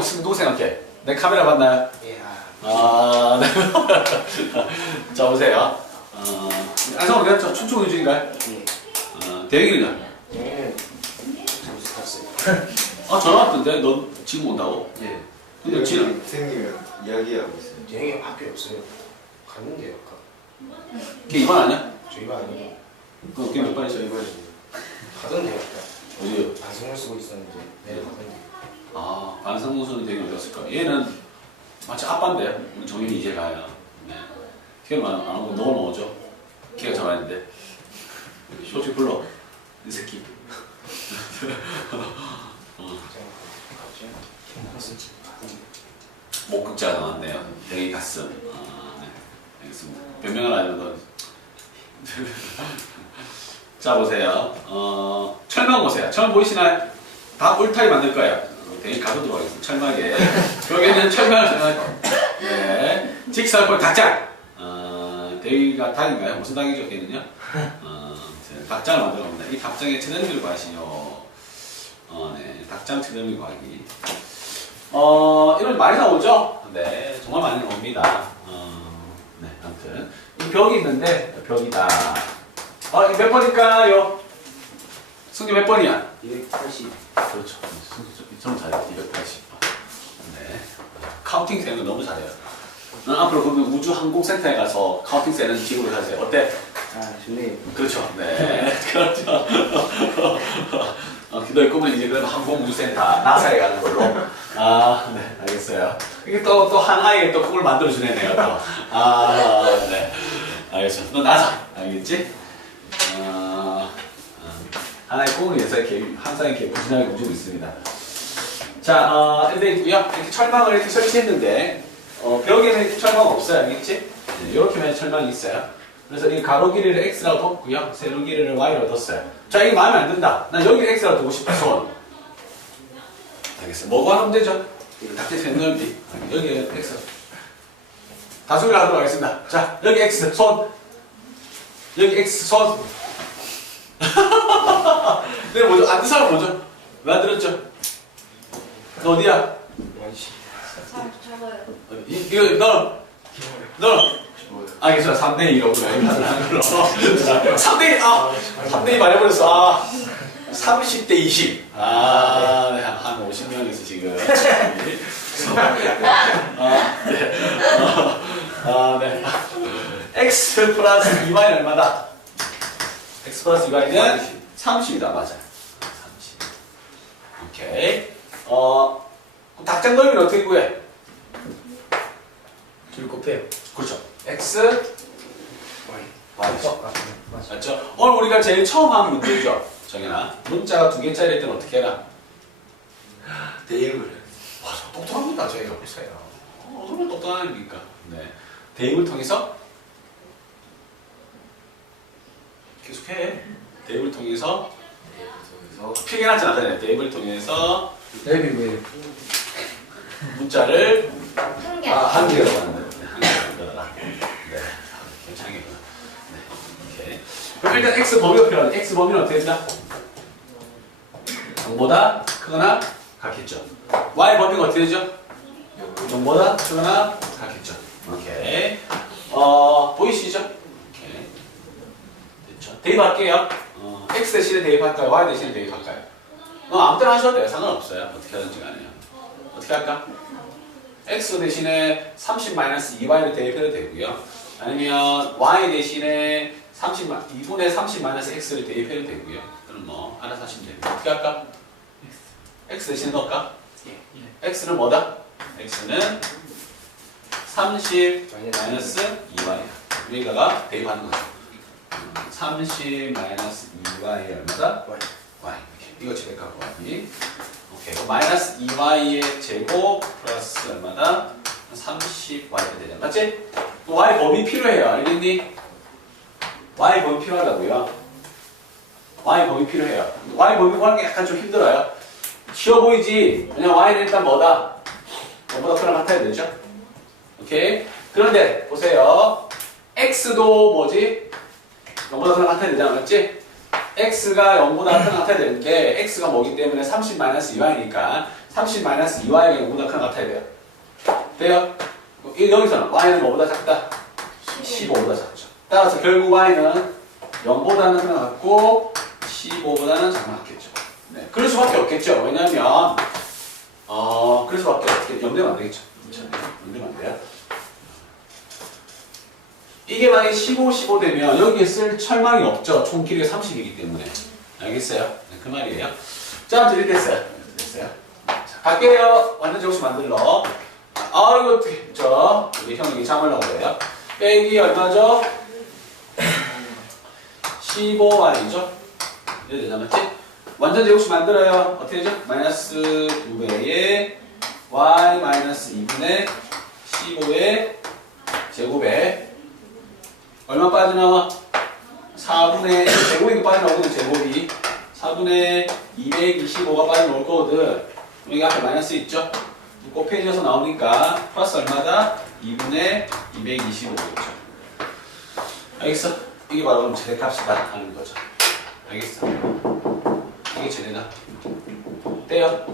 있으면 누구 생각해? 내 카메라 봤나요? 예, 아, 아, 네. 자, 보세요. 어, 안성으로 저 춤추고 유중인가요? 예. 어, 대행이는요? 얘는 잠수 탔어요. 아, 전화 왔던데? 너 지금 온다고? 예. 근데 지금, 선생님이랑 이야기하고 있어요. 여행이 학교에 없어요. 갔는데요, 아까. 걔 이반 아니야? 저희가 아니고 그, 걔몇 반이죠? 가던데요, 아까. 어디요? 안성을 쓰고 있었는데 내려가던데. 아, 반성문서는 되게 어디 갔을까? 얘는 마치 아빠인데, 우리 정인이 이제 가요. 네. 걔만 안 하고 너무 오죠? 걔가 전화했는데. 솔직히 불러. 이 새끼. 갑자기 목극자가 나왔네요. 대기 가슴. 아, 네. 알겠습니다. 변명을 안 해도. 자, 보세요. 어, 철망 보세요. 철망 보이시나요? 다 울타리 만들 거예요. 어, 대기 가서 들어가겠습니다. 철망에. 여기는 거예요. 네. 직설골 닭장. 어, 대기가 닭인가요? 무슨 닭이죠, 걔는요? 어, 자, 닭장을 만들어 봅니다. 이 닭장의 체전기를 구하시오. 어, 네. 닭장 체전기 구하기. 어, 이런 많이 나오죠? 네, 정말 많이 나옵니다. 어, 네, 아무튼. 이 벽이 있는데, 벽이다. 어, 이몇 번일까요? 승리 몇 번이야? 280. 그렇죠. 승리 좀 잘해요. 280. 네. 카운팅 세는 거 너무 잘해요. 넌 앞으로 그러면 우주항공센터에 가서 카운팅 세는 기구를 하세요. 어때? 아, 좋네요. 그렇죠. 네. 그렇죠. 어, 기도의 꿈은 이제 그럼 항공우주센터, 나사에 가는 걸로. 아, 네. 알겠어요. 이게 또, 또 하나의 또 꿈을 만들어주네요, 또. 아, 네. 알겠어. 너 나사. 알겠지? 하나의 꿈을 위해서 이렇게 항상 이렇게 부진하게 움직이고 있습니다. 자, 어, 근데 있고요. 이렇게 철망을 이렇게 설치했는데, 어, 벽에는 이렇게 철망 없어요. 알겠지? 네, 이렇게만 철망이 있어요. 그래서 이 가로 길이를 x라고 뒀고요. 세로 길이를 y라고 뒀어요. 자, 이게 마음에 안 든다. 난 여기 x라고 두고 싶어, 손. 알겠어요. 뭐가 하면 되죠? 이거 세 넓이. 여기 x. 다수를 하도록 하겠습니다. 자, 여기 x, 손. 여기 x, 손. 네, 뭐죠? 안든 사람 뭐죠? 왜안 들었죠? 너 어디야? 원시. 잘 적어요. 어, 이, 이거, 너, 너, 아, 괜찮아. 3대 2라고 하는 걸로. 3대 2, 아, 3대 2 말해버렸어. 아, 30대 20. 아, 네, 한 50명에서 지금. 아, 네. 아, 네. x 플러스 2y는 얼마다? x 플러스 2y는 30이다. 맞아. 30. 오케이. 어, 닭장 넓이는 어떻게 구해? 둘 곱해요. 그렇죠. x, Y. y죠. 어, 맞아. 맞죠? 오늘 우리가 제일 처음 한 문제죠. 정연아. 문자가 두 개짜리일 때는 어떻게 해라? 대입을 맞아. 똑똑합니다. 저희가 보세요. 어, 얼마나 똑똑하니까. 네. 대입을 통해서 계속해. 대입을 통해서 필기하지 않잖아요. 대입을 통해서 앱이 왜? 문자를 한 개. 아, 한 개로 네, 한 개로. 네, 괜찮겠구나. 네. 그럼 일단 x 범위가 필요한데 x 범위는 어떻게 된다? 0보다 크거나 같겠죠. y 범위가 어떻게 되죠? 0보다 크거나 같겠죠. 오케이. 어, 보이시죠? 오케이. 됐죠. 대입할게요. 어, x 대신에 대입할까요? y 대신에 대입할까요? 어, 아무 때나 하셔도 돼요. 상관없어요. 어떻게 하든지 간에요. 어떻게 할까? x 대신에 30-2y를 대입해도 되고요. 아니면 y 대신에 30, 2분의 30-x를 대입해도 되고요. 그럼 뭐 알아서 하시면 됩니다. 어떻게 할까? x 대신에 넣을까? 예. x는 뭐다? x는 30 마이너스. 마이너스 2y. 여기다가 대입하는 거죠. 30 마이너스 2y 얼마다? Y. y. 이렇게. 이거 제곱하고 y. 오케이. 마이너스 2y의 제곱 플러스 얼마다? 30y가 되잖아. 맞지? 또 y 범위 필요해요. 알겠니? y 범위 필요하다고요. y 범위 필요해요. y 범위 구하는 게 약간 좀 힘들어요. 쉬워 보이지? 그냥 y는 일단 뭐다? 뭐보다 크랑 같아야 되죠? 오케이? 그런데 보세요. x도 뭐지? 0보다 크랑 같아야 되잖아. 맞지? x가 0보다 크랑 같아야 되는 게 x가 뭐기 때문에 30-2y니까 30 마이너스 2y가 0보다 큰 같아야 돼요. 돼요? 이- 여기서는 y는 뭐보다 작다? 15보다 작죠. 따라서 결국 y는 0보다는 큰 같고 15보다는 작겠죠. 네, 그럴 수밖에 없겠죠. 왜냐면 어, 그럴 수밖에 없겠죠. 0되면 안 되겠죠. 그렇죠? 0되면 안 돼요. 이게 만약에 15, 15 되면 여기에 쓸 철망이 없죠. 총 길이가 30이기 때문에. 알겠어요? 네, 그 말이에요. 자, 이제 이렇게 됐어요. 이렇게 됐어요. 자, 갈게요. 완전 제곱식 만들러. 아, 이거 어떻게, 저, 우리 형이 잠을라고 그래요. 빼기 얼마죠? 15y죠? 이래 되잖아, 맞지? 완전 제곱식 만들어요. 어떻게 되죠? 마이너스 2배의 y 마이너스 2분의 15의 제곱에 얼마 빠져나와? 4분의 제곱이 빠져나오거든 제곱이 4분의 225가 빠져나올 거거든 여기 앞에 마이너스 있죠? 곱해져서 나오니까 플러스 얼마다? 2분의 225겠죠 알겠어? 이게 바로 그럼 최대값이다 하는 거죠 알겠어? 이게 최대다 돼요?